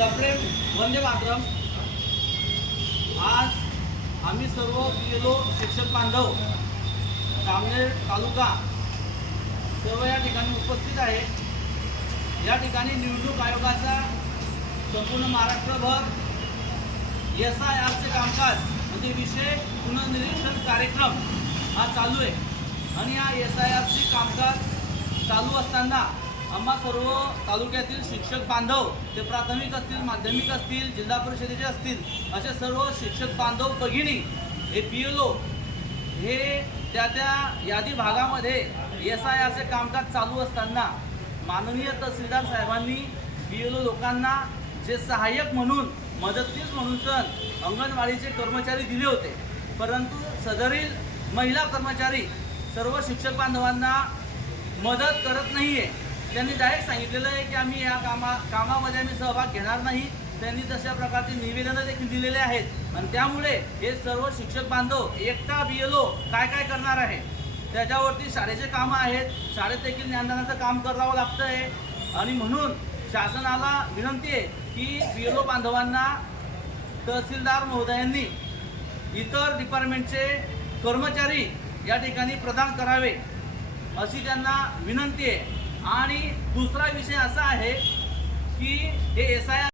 सप्रेम वंदे मातरम। आज आम्ही सर्व बीएलओ शिक्षक बांधव सामनेर तालुका सर्व या ठिकाणी उपस्थित आहे। या ठिकाणी निवडणूक आयोगाचा संपूर्ण महाराष्ट्रभर SIRचे कामकाज म्हणजे विशेष पुनर्निरीक्षण कार्यक्रम हा चालू आहे आणि या SIRचे कामकाज चालू असताना आम्हा सर्व तालुक्यातील शिक्षक बांधव ते प्राथमिक असतील, माध्यमिक असतील, जिल्हा परिषदेचे असतील असे सर्व शिक्षक बांधव भगिनी हे BLO हे त्या यादी भागामध्ये SIRचे कामकाज चालू असताना माननीय तहसीलदार साहेबांनी BLO लोकांना जे सहाय्यक म्हणून मदतनीस म्हणून सण अंगणवाडीचे कर्मचारी दिले होते, परंतु सदरील महिला कर्मचारी सर्व शिक्षक बांधवांना मदत करत नाही आहे। त्यांनी डायरेक्ट सांगितलेलं आहे की आम्ही या कामामध्ये आम्ही सहभाग घेणार नाही। त्यांनी तशा प्रकारचे निवेदनं देखील दिलेले आहेत आणि त्यामुळे हे सर्व शिक्षक बांधव एकटा BLO काय काय करणार आहे त्याच्यावरती शाळेचे कामं आहेत, शाळेत देखील ज्ञानदानाचं काम करावं लागतं आहे आणि म्हणून शासनाला विनंती आहे की BLO बांधवांना तहसीलदार महोदयांनी इतर डिपार्टमेंटचे कर्मचारी या ठिकाणी प्रदान करावे अशी त्यांना विनंती आहे। आणि दुसरा विषय असा आहे की हे SIR